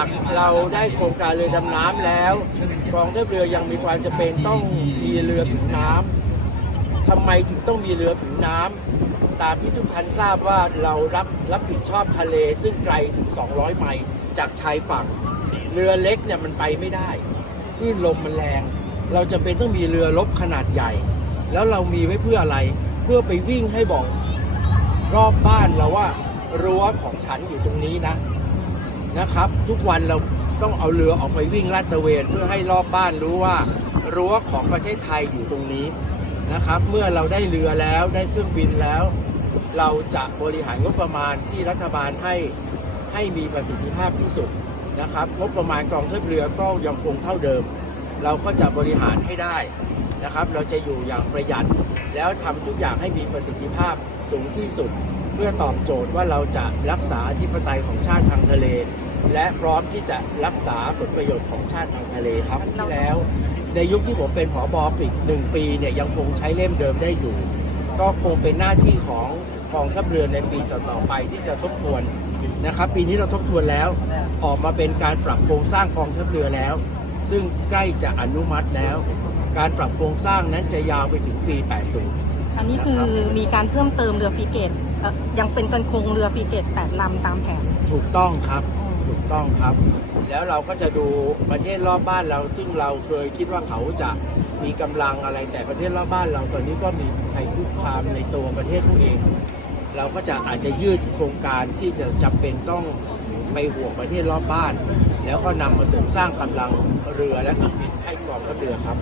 ากเราได้โครงการเรือดำน้ำแล้วกองทัพเรือยังมีความจำเป็นต้องมีเรือผิวน้ำทำไมถึงต้องมีเรือผิวน้ำตามที่ทุกท่านทราบว่าเรารับรับผิดชอบทะเลซึ่งไกลถึง 200 ไมล์จากชายฝั่ง เรือเล็กเนี่ยมันไปไม่ได้คลื่ลมมันแรง เราจำเป็นต้องมีเรือรบขนาดใหญ่ แล้วเรามีไว้เพื่ออะไรเพื่อไปวิ่งให้บอกรอบบ้านเราว่ารั้วของฉันอยู่ตรงนี้นะ นะครับ ทุกวันเราต้องเอาเรือออกไปวิ่งลาดตระเวนเพื่อให้รอบบ้านรู้ว่ารั้วของประเทศไทยอยู่ตรงนี้นะครับ เมื่อเราได้เรือแล้วได้เครื่องบินแล้ว เราจะบริหารงบประมาณที่รัฐบาลให้ให้มีประสิทธิภาพที่สุดนะครับงบประมาณกองทัพเรือก็ยังคงเท่าเดิม เราก็จะบริหารให้ได้นะครับ เราจะอยู่อย่างประหยัดแล้วทำทุกอย่างให้มีประสิทธิภาพ สูงที่สุด เพื่อตอบโจทย์ว่าเราจะรักษาอธิปไตยของชาติทางทะเล และพร้อมที่จะรักษาผลประโยชน์ของชาติทางทะเลครับที่แล้วในยุคที่ผมเป็นผอบอปีกหนึ่งปีเนี่ยยังคงใช้เล่มเดิมได้อยู่ ก็คงเป็นหน้าที่ของกองทัพเรือในปีต่อๆไปที่จะทบทวนนะครับ ปีนี้เราทบทวนแล้วออกมาเป็นการปรับโครงสร้างกองทัพเรือแล้ว ซึ่งใกล้จะอนุมัติแล้ว การปรับโครงสร้างนั้นจะยาวไปถึงปี 80 อันนี้คือมีการเพิ่มเติมเรือฟริเกตเอ่อยังเป็นกันคงเรือฟริเกตแปดลำตามแผน ถูกต้องครับถูกต้องครับ แล้วเราก็จะดูประเทศรอบบ้านเรา ซึ่งเราเคยคิดว่าเขาจะมีกำลังอะไรแต่ประเทศรอบบ้านเราตอนนี้ก็มีภัยคุกคามในตัวประเทศเขาเอง เราก็จะอาจจะยืดโครงการที่จะจำเป็นต้องไปห่วงประเทศรอบบ้าน แล้วก็นำมาเสริมสร้างกำลังเรือและเครื่องบินให้กองทัพเรือครับ